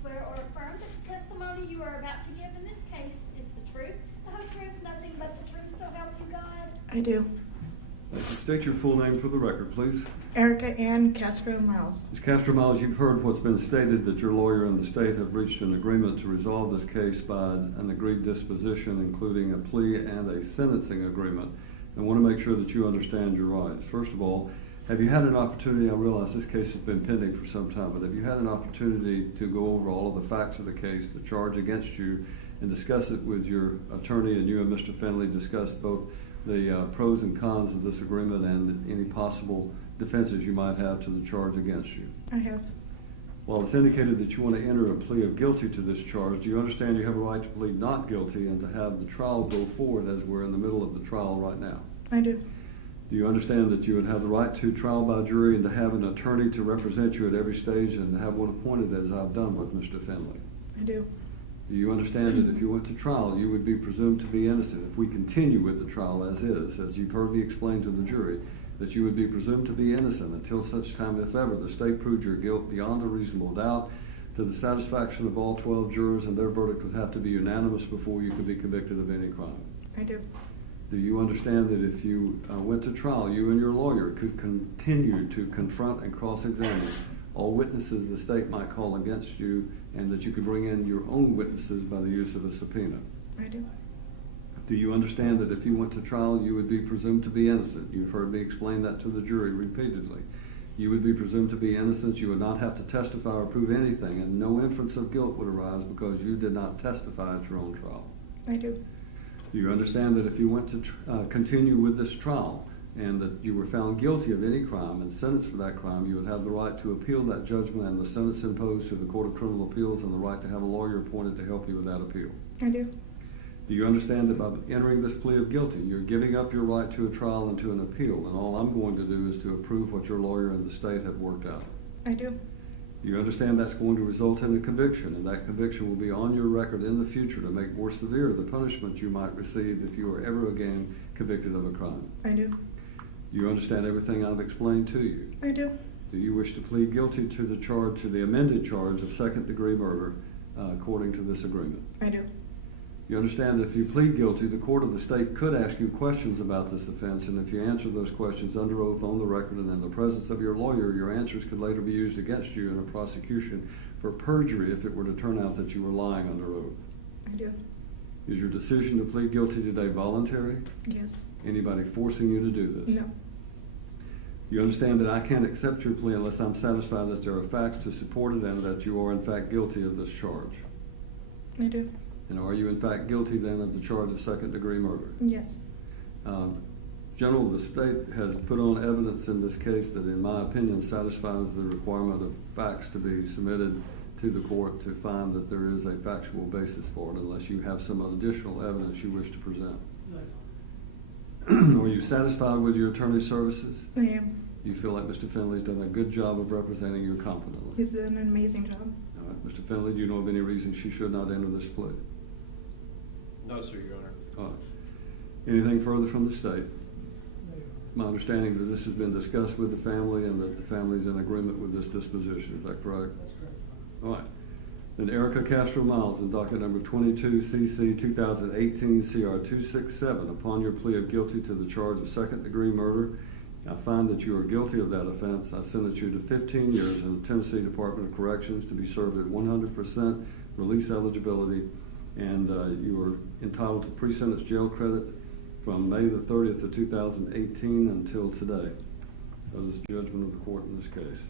swear or affirm that the testimony you are about to give in this case is the truth, the whole truth, nothing but the truth, so help you God? I do. State your full name for the record, please. Erica Ann Castro-Miles. Ms. Castro-Miles, you've heard what's been stated, that your lawyer and the state have reached an agreement to resolve this case by an agreed disposition, including a plea and a sentencing agreement. I want to make sure that you understand your rights. First of all, have you had an opportunity, I realize this case has been pending for some time, but have you had an opportunity to go over all of the facts of the case, the charge against you, and discuss it with your attorney, and you and Mr. Finley discuss both the pros and cons of this agreement and any possible defenses you might have to the charge against you? I have. Well, it's indicated that you want to enter a plea of guilty to this charge. Do you understand you have a right to plead not guilty and to have the trial go forward as we're in the middle of the trial right now? I do. Do you understand that you would have the right to trial by jury and to have an attorney to represent you at every stage and to have one appointed, as I've done with Mr. Finley? I do. Do you understand that if you went to trial, you would be presumed to be innocent? If we continue with the trial as is, as you've heard me explain to the jury, that you would be presumed to be innocent until such time, if ever, the state proved your guilt beyond a reasonable doubt to the satisfaction of all 12 jurors, and their verdict would have to be unanimous before you could be convicted of any crime. I do. Do you understand that if you went to trial, you and your lawyer could continue to confront and cross-examine all witnesses the state might call against you, and that you could bring in your own witnesses by the use of a subpoena? I do. Do you understand that if you went to trial, you would be presumed to be innocent? You've heard me explain that to the jury repeatedly. You would be presumed to be innocent. You would not have to testify or prove anything, and no inference of guilt would arise because you did not testify at your own trial. I do. Do you understand that if you went to continue with this trial and that you were found guilty of any crime and sentenced for that crime, you would have the right to appeal that judgment and the sentence imposed to the Court of Criminal Appeals, and the right to have a lawyer appointed to help you with that appeal? I do. Do you understand that by entering this plea of guilty, you're giving up your right to a trial and to an appeal, and all I'm going to do is to approve what your lawyer and the state have worked out? I do. Do you understand that's going to result in a conviction, and that conviction will be on your record in the future to make more severe the punishment you might receive if you are ever again convicted of a crime? I do. Do you understand everything I've explained to you? I do. Do you wish to plead guilty to the charge, to the amended charge of second-degree murder, according to this agreement? I do. You understand that if you plead guilty, the court of the state could ask you questions about this offense, and if you answer those questions under oath on the record and in the presence of your lawyer, your answers could later be used against you in a prosecution for perjury if it were to turn out that you were lying under oath. I do. Is your decision to plead guilty today voluntary? Yes. Anybody forcing you to do this? No. You understand that I can't accept your plea unless I'm satisfied that there are facts to support it and that you are in fact guilty of this charge? I do. And are you in fact guilty then of the charge of second-degree murder? Yes. General, the state has put on evidence in this case that, in my opinion, satisfies the requirement of facts to be submitted to the court to find that there is a factual basis for it, unless you have some additional evidence you wish to present. Are you satisfied with your attorney's services? I am. You feel like Mr. Finley's done a good job of representing you competently? He's done an amazing job. All right. Mr. Finley, do you know of any reason she should not enter this plea? No, sir, Your Honor. All right. Anything further from the state? It's my understanding that this has been discussed with the family and that the family is in agreement with this disposition. Is that correct? That's correct. All right. Then Erica Castro-Miles in docket number 22 CC 2018 CR 267, upon your plea of guilty to the charge of second-degree murder, I find that you are guilty of that offense. I sentence you to 15 years in the Tennessee Department of Corrections to be served at 100% release eligibility, and you are entitled to pre-sentence jail credit from May the 30th of 2018 until today. That is the judgment of the court in this case.